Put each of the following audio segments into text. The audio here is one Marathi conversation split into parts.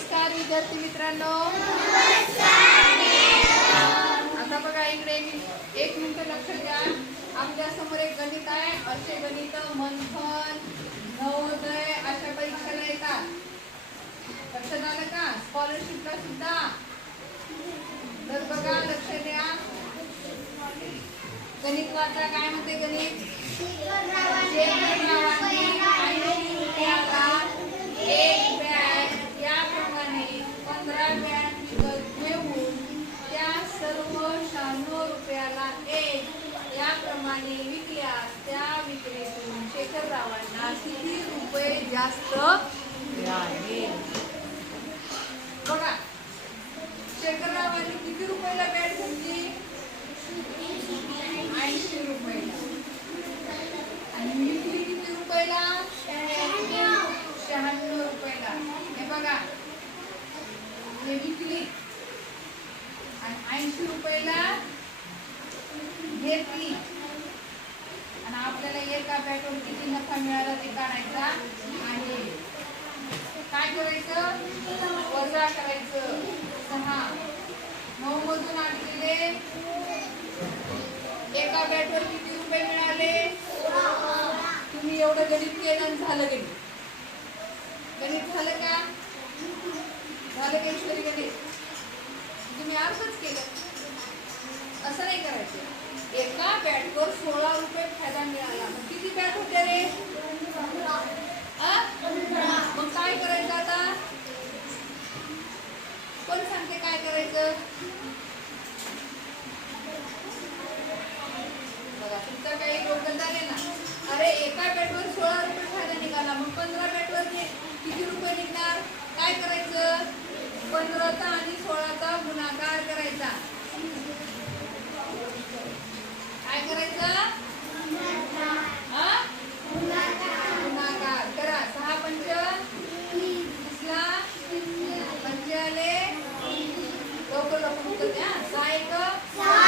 नमस्कार विद्यार्थी मित्रांनो. आता बघा इकडे मी- एक मिनिट लक्ष द्या. आपल्यासमोर एक गणित आहे. असे गणित मंथन नवोदय अशा परीक्षेला येतात. लक्षात आलं का? स्कॉलरशिपला सुद्धा. तर बघा लक्ष द्या. गणित वाचा काय म्हणते गणित? एक बॅग याप्रमाणे पंधरा बॅग विकत घेऊन त्या सर्व शहाण्णव रुपयाला एक याप्रमाणे विकल्यास त्या विक्रीतून शेखररावांना किती रुपये जास्त मिळाले? बघा शेखररावांनी किती रुपयाला बॅट घेतली? ऐंशी रुपयाला. आणि विकली किती रुपयाला? शहाण्णव रुपयाला. हे बघा हे विकली. आणि ऐंशी रुपयाला घेतली. आणि आपल्याला एका बॅटवर किती नफा मिळाला ते काढायचा आहे. काय करायचं? वजा करायचं. सहा. नऊ मधून आणलेले. एका बॅटवर किती रुपये मिळाले? तुम्ही एवढं गणित केलं झालं गणित. गणित झालं का? झालं का ईश्वरी गणित तुम्ही अर्धच केलं असं नाही करायचं एका बॅटवर सोळा रुपये फायदा मिळाला मग किती बॅट होते रे आ? मग काय करायचं आता कोण सांगते काय बघा तुमचं काही डोकं झाले ना? अरे एका बॅटवर सोळा रुपये फायदा निघाला मग पंधरा बॅटवर किती रुपये निघणार? काय करायचं? पंधराचा आणि सोळाचा गुणाकार Một 下一个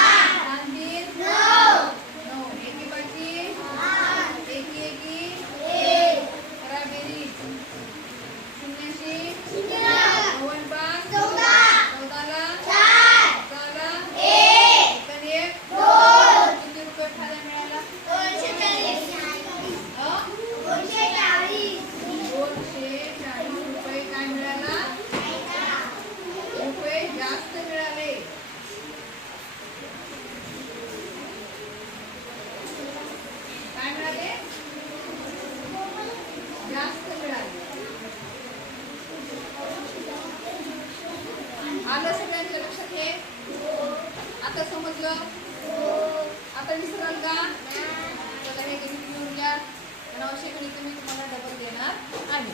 गणित लिहून गणित मी तुम्हाला डबल देणार आहे.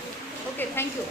Okay thank you